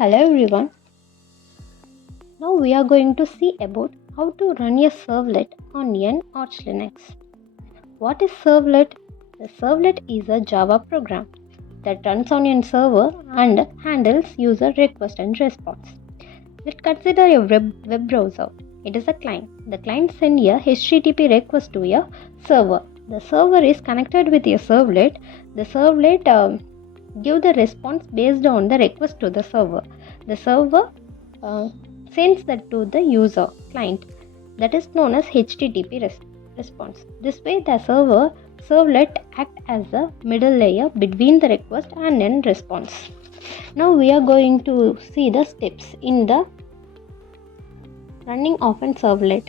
Hello everyone. Now we are going to see about how to run a servlet on an Arch Linux. What is servlet? The servlet is a Java program that runs on a server and handles user request and response. Let's consider a web browser. It is a client. The client sends a HTTP request to a server. The server is connected with a servlet. The servlet give the response based on the request to the server. The server sends that to the user client, that is known as HTTP response. This way the servlet act as a middle layer between the request and then response. Now we are going to see the steps in the running of a servlet.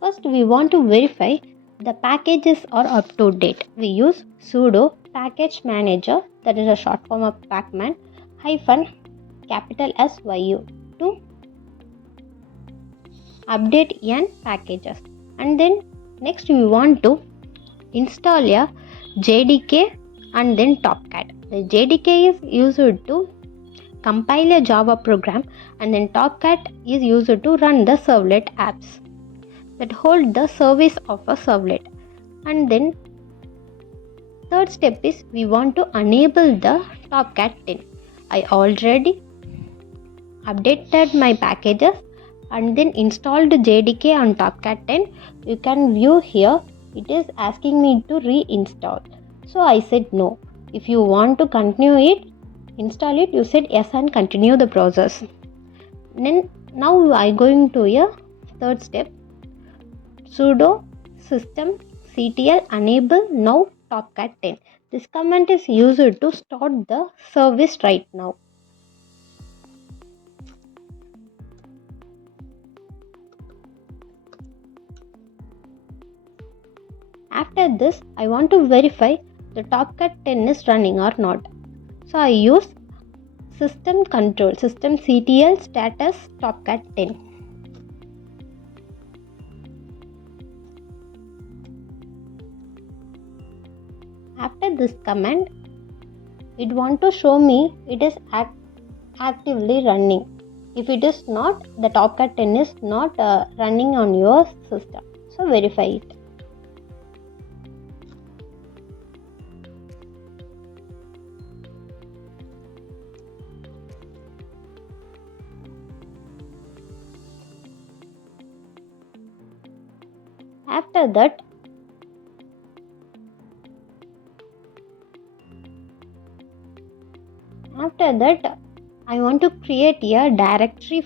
First we want to verify the packages are up to date. We use sudo package manager, that is a short form of pacman, hyphen capital SYU to update n packages. And then next we want to install a JDK and then Tomcat. The JDK is used to compile a Java program and then Tomcat is used to run the servlet apps that hold the service of a servlet. And then third step is we want to enable the Tomcat 10. I already updated my packages and then installed JDK on Tomcat 10. You can view here, it is asking me to reinstall. So I said no. If you want to continue it, install it, you said yes and continue the process. Then now I going to a third step, sudo systemctl enable now Tomcat 10. This command is used to start the service right now. After this, I want to verify the Tomcat 10 is running or not. So I use system control, systemctl status Tomcat 10. After this command, it want to show me it is actively running. If it is not, the Tomcat 10 is not running on your system. So verify it. After that, I want to create a directory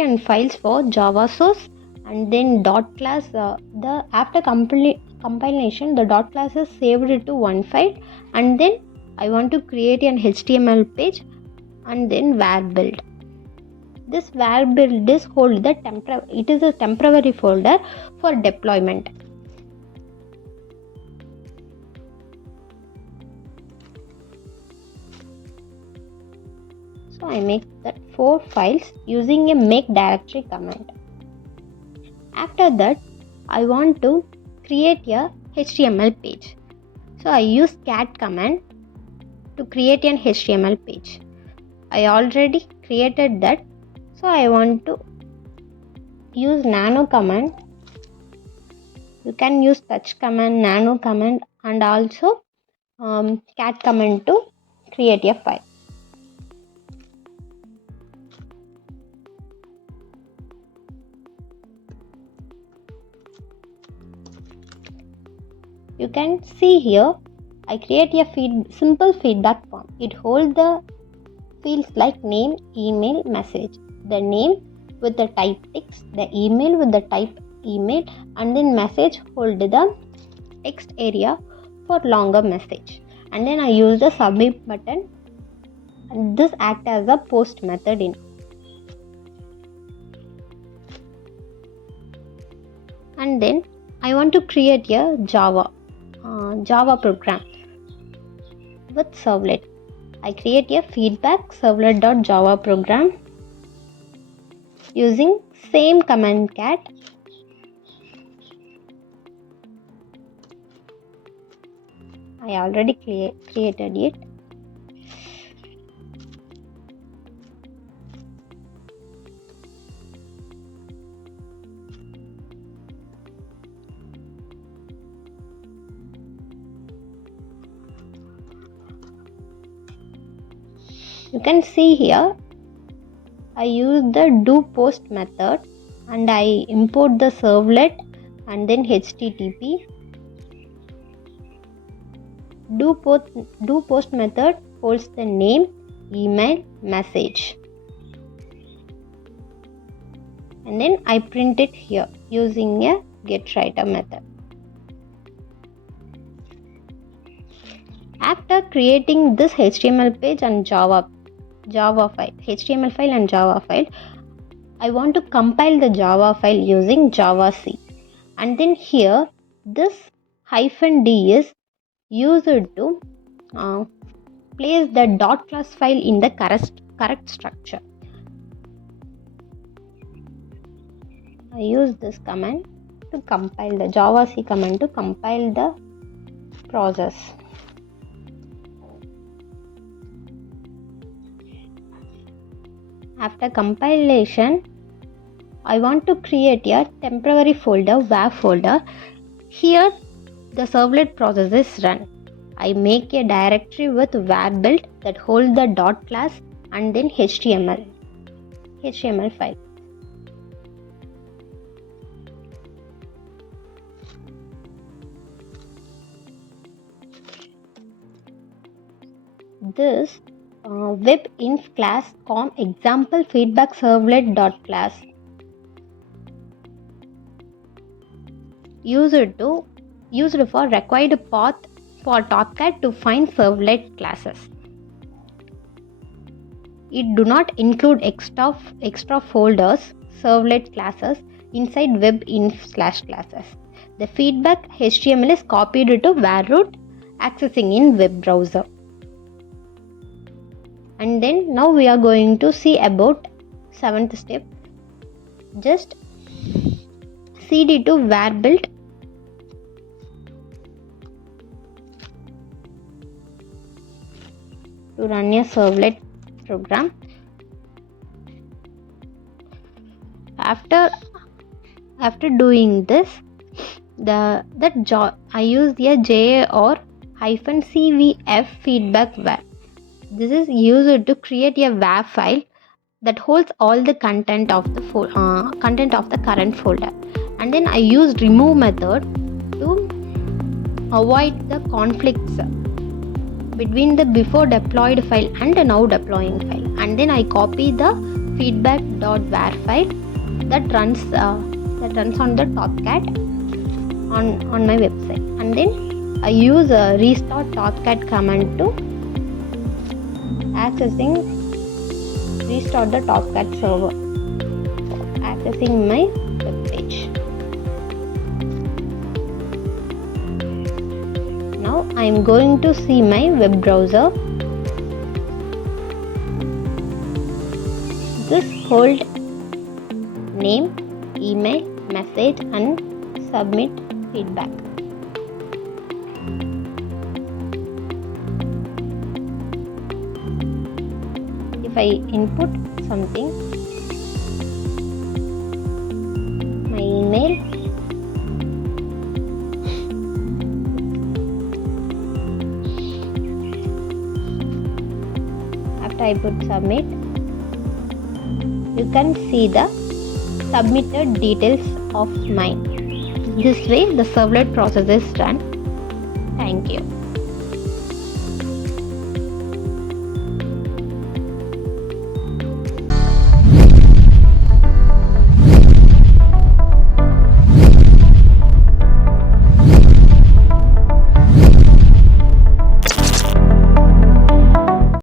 and files for Java source, and then dot class. After compilation, the dot class is saved to one file, and then I want to create an HTML page, and then var build. This var build is it is a temporary folder for deployment. So I make that 4 files using a make directory command. After that, I want to create a HTML page. So I use cat command to create an HTML page. I already created that. So I want to use nano command. You can use touch command, nano command, and also cat command to create a file. You can see here, I create a simple feedback form. It holds the fields like name, email, message. The name with the type text, the email with the type email, and then message hold the text area for longer message. And then I use the submit button, and this acts as a post method in. And then I want to create a Java program with servlet. I create a feedback servlet.java program using same command cat. I already created it. You can see here I use the do post method and I import the servlet and then HTTP. Do post method holds the name, email, message, and then I print it here using a getWriter method. After creating this HTML page and Java file, HTML file and Java file, I want to compile the Java file using Java-C. And then here, this -d is used to place the .class file in the correct structure. I use this command to compile the Java-C command to compile the process. After compilation, I want to create a temporary folder, WAV folder. Here, the servlet process is run. I make a directory with WAV build that holds the .class and then HTML file. This web.inf class com example feedback servlet.class used for required path for Tomcat to find servlet classes. It do not include extra folders, servlet classes inside web.inf/classes. The feedback HTML is copied to var root accessing in web browser. And then now we are going to see about 7th step. Just cd to var build to run a servlet program. After doing this, I use a JA or -cvf feedback var. This is used to create a WAV file that holds all the content of the current folder. And then I use remove method to avoid the conflicts between the before deployed file and the now deploying file. And then I copy the feedback.var file that runs on the Tomcat on my website. And then I use a restart Tomcat command to restart the Tomcat server, accessing my web page. Now I am going to see my web browser. This hold name, email, message and submit feedback. If I input something, my email, after I put submit, you can see the submitted details of mine. This way the servlet process is run. Thank you.